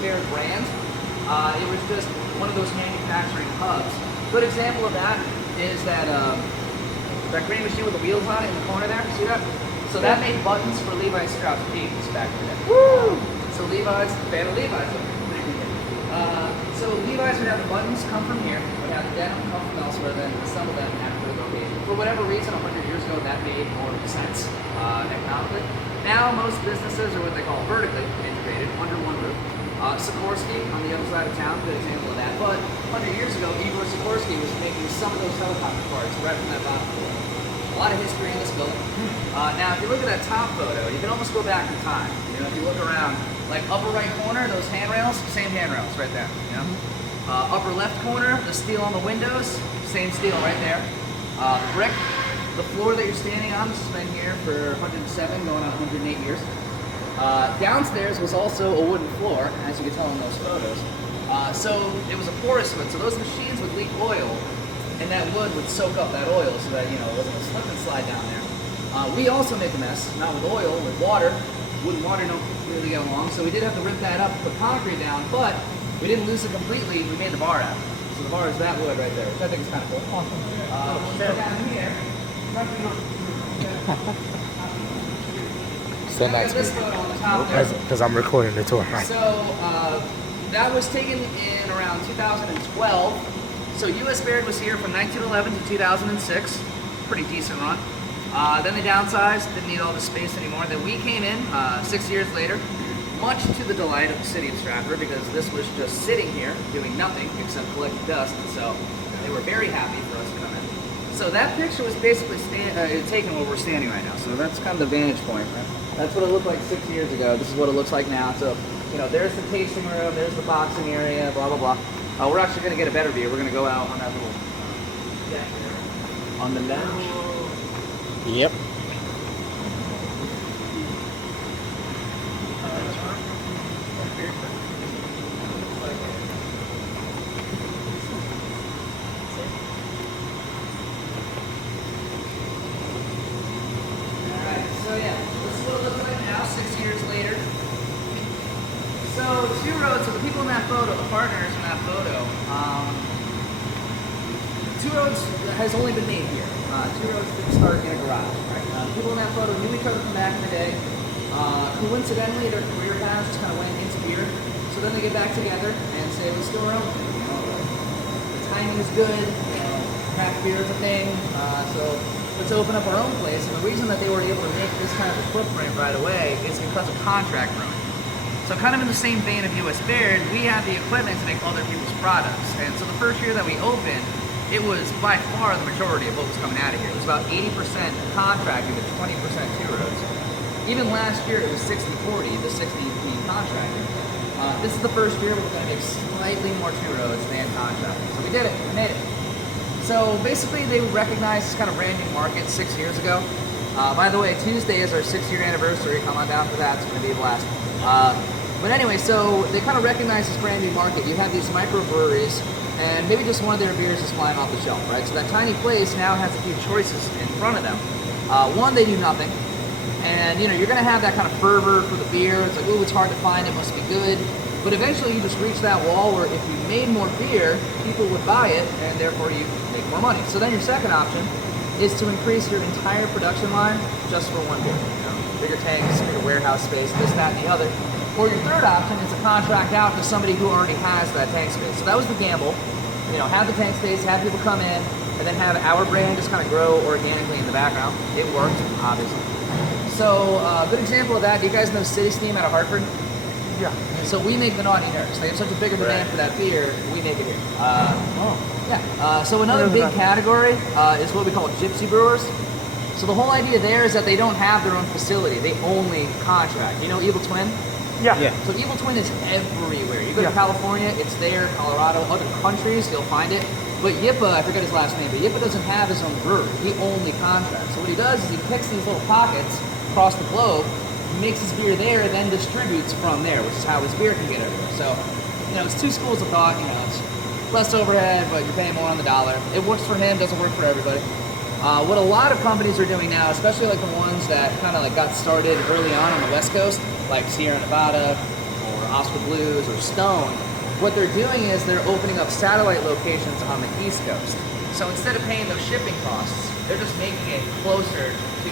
Baird brand. It was just one of those manufacturing hubs. Good example of that is that green machine with the wheels on it in the corner there. See that? So that made buttons for Levi Strauss jeans back in the day. Woo! So Levi's, fan of Levi's. So Levi's would have the buttons come from here, would have the denim come from elsewhere, then assemble them after the location. For whatever reason, 100 years ago, that made more sense economically. Now, most businesses are what they call vertically integrated, under one roof. Sikorsky on the other side of town, good example of that. But 100 years ago, Igor Sikorsky was making some of those helicopter parts right from that bottom floor. A lot of history in this building. Now, if you look at that top photo, you can almost go back in time. You know, if you look around, like upper right corner, those handrails, same handrails right there. You know, upper left corner, the steel on the windows, same steel right there. Brick, the floor that you're standing on, this has been here for 107, going on 108 years. Downstairs was also a wooden floor, as you can tell in those photos. So it was a porous wood, so those machines would leak oil, and that wood would soak up that oil so that, you know, it wasn't a slip and slide down there. We also make a mess, not with oil, with water. Wood and water don't really get along, so we did have to rip that up, put concrete down, but we didn't lose it completely. We made the bar out. So the bar is that wood right there, which I think is kind of cool. Awesome. We'll go down here. So nice. Because I'm recording the tour. Right. So that was taken in around 2012. So U.S. Baird was here from 1911 to 2006. Pretty decent run. Then they downsized, didn't need all the space anymore. Then we came in 6 years later, much to the delight of the city of Stratford, because this was just sitting here doing nothing except collecting dust. And so they were very happy for us to come in. So that picture was basically taken where we're standing right now. So that's kind of the vantage point. Right? That's what it looked like 6 years ago. This is what it looks like now. So, you know, there's the tasting room, there's the boxing area, blah, blah, blah. We're actually going to get a better view. We're going to go out on that little deck there. On the lounge. Yep. So yeah, this is what it looks like now, 6 years later. So Two Roads, so the people in that photo, the partners in that photo, Two Roads has only been made here. Two Roads didn't start in a garage. Right? People in that photo knew each other from back in the day. Coincidentally, their career paths just kind of went into beer. So then they get back together and say, let's do our own thing. You know, the timing is good. You know, craft beer is a thing. So let's open up our own place. And the reason that they were able to make this kind of a footprint right away is because of contract brewing. So kind of in the same vein of U.S. Baird, we have the equipment to make other people's products. And so the first year that we opened, it was by far the majority of what was coming out of here. It was about 80% contracting with 20% Two Roads. Even last year, it was 60-40, the 60 being contracting. This is the first year we're going to make slightly more Two Roads than contracting. So we did it, we made it. So basically, they recognized this kind of brand new market 6 years ago. By the way, Tuesday is our 6-year anniversary. Come on down for that, it's going to be a blast. But anyway, so they kind of recognize this brand new market. You have these microbreweries, and maybe just one of their beers is flying off the shelf, right? So that tiny place now has a few choices in front of them. One, they do nothing. And, you know, you're going to have that kind of fervor for the beer. It's like, ooh, it's hard to find, it must be good. But eventually you just reach that wall where if you made more beer, people would buy it, and therefore you make more money. So then your second option is to increase your entire production line just for one beer. You know, bigger tanks, bigger warehouse space, this, that, and the other. Or your third option is to contract out to somebody who already has that tank space. So that was the gamble. You know, have the tank space, have people come in, and then have our brand just kind of grow organically in the background. It worked, obviously. So a good example of that, do you guys know City Steam out of Hartford? Yeah. So we make the Naughty Nerds. They have such a bigger demand for that beer, we make it here. Yeah. So another big category is what we call gypsy brewers. So the whole idea there is that they don't have their own facility. They only contract. You know Evil Twin? Yeah. So Evil Twin is everywhere. You go to California, it's there. Colorado, other countries, you'll find it. But Yippa, I forget his last name, but Yippa doesn't have his own brewery. He only contracts. So what he does is he picks these little pockets across the globe, makes his beer there, and then distributes from there, which is how his beer can get everywhere. So, you know, it's two schools of thought. You know, it's less overhead, but you're paying more on the dollar. It works for him, doesn't work for everybody. What a lot of companies are doing now, especially like the ones that kind of like got started early on the West Coast, like Sierra Nevada or Oscar Blues or Stone, what they're doing is they're opening up satellite locations on the East Coast. So instead of paying those shipping costs, they're just making it closer to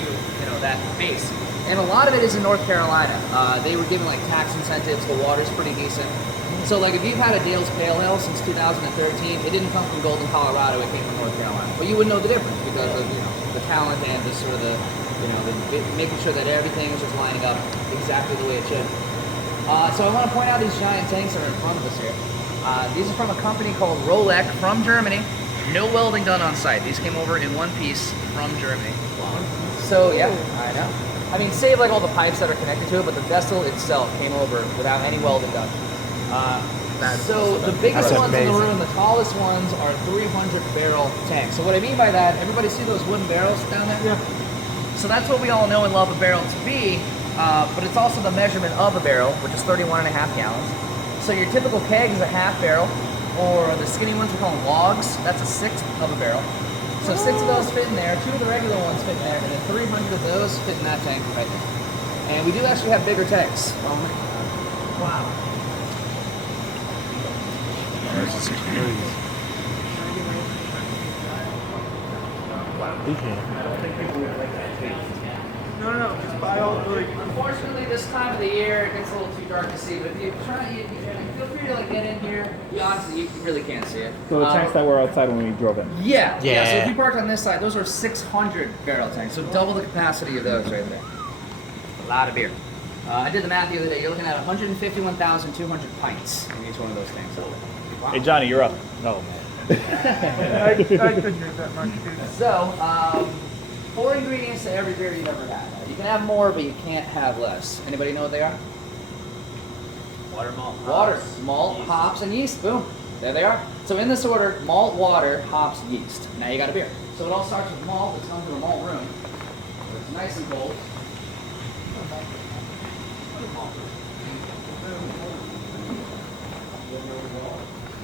that base. And a lot of it is in North Carolina. They were giving like tax incentives. The water's pretty decent. So like if you've had a Dale's Pale Ale since 2013, it didn't come from Golden, Colorado. It came from North Carolina. But you would know the difference because of the talent and just sort of the making sure that everything is just lining up exactly the way it should. So I want to point out these giant tanks that are in front of us here. These are from a company called Rolex from Germany. No welding done on site. These came over in one piece from Germany. So yeah, I know. I mean, save like all the pipes that are connected to it, but the vessel itself came over without any welding done. So the biggest ones in the room, the tallest ones, are 300 barrel tanks. So what I mean by that, everybody see those wooden barrels down there? Yeah. So that's what we all know and love a barrel to be, but it's also the measurement of a barrel, which is 31.5 gallons. So your typical keg is a half barrel, or the skinny ones we call them logs, that's a sixth of a barrel. So 6 of those fit in there, 2 of the regular ones fit in there, and then 300 of those fit in that tank right there. And we do actually have bigger tanks. Wow. This is crazy. Wow. You can. I don't think people would like that taste. No, just buy all the Unfortunately, this time of the year, it gets a little too dark to see, but if you try, you feel free to get in here. Honestly, you really can't see it. So the tanks that were outside when we drove in. Yeah. So if you parked on this side, those are 600 barrel tanks, so double the capacity of those right there. A lot of beer. I did the math the other day. You're looking at 151,200 pints in each one of those tanks. So, wow. Hey Johnny, you're up. Oh man. I couldn't drink that much, dude. So, 4 ingredients to every beer you've ever had. You can have more, but you can't have less. Anybody know what they are? Water, malt, Water, hops, malt, yeast. hops, and yeast. Boom. There they are. So in this order, malt, water, hops, yeast. Now you got a beer. So it all starts with malt. It's gone through a malt room. It's nice and cold.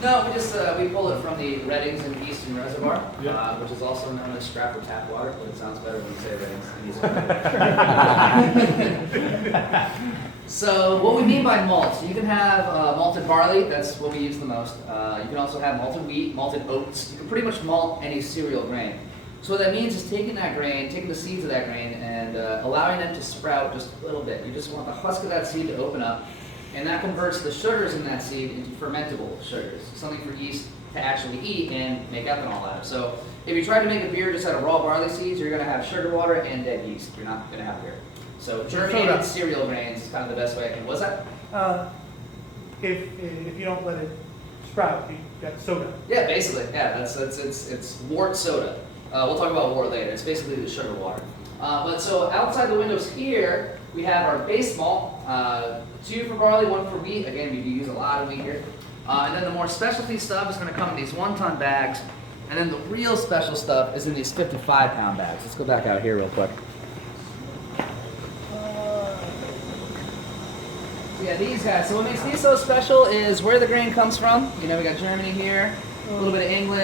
No, we pull it from the Reddings and Eastern Reservoir, which is also known as Stratford tap water, but it sounds better when you say Reddings and Eastern. So what we mean by malt, you can have malted barley, that's what we use the most. You can also have malted wheat, malted oats. You can pretty much malt any cereal grain. So what that means is taking that grain, taking the seeds of that grain, and allowing them to sprout just a little bit. You just want the husk of that seed to open up, and that converts the sugars in that seed into fermentable sugars, something for yeast to actually eat and make ethanol out of. So if you try to make a beer just out of raw barley seeds, you're going to have sugar water and dead yeast. You're not going to have beer. So germinated cereal grains is kind of the best way I can. What's that? If you don't let it sprout, you got soda. Yeah, basically. Yeah, it's wort soda. We'll talk about wort later. It's basically the sugar water. But so outside the windows here, we have our base malt. 2 for barley, 1 for wheat. Again, we use a lot of wheat here. And then the more specialty stuff is going to come in these 1-ton bags. And then the real special stuff is in these 55-pound bags. Let's go back out here real quick. Yeah, these guys. So what makes these so special is where the grain comes from. We got Germany here, a little bit of England.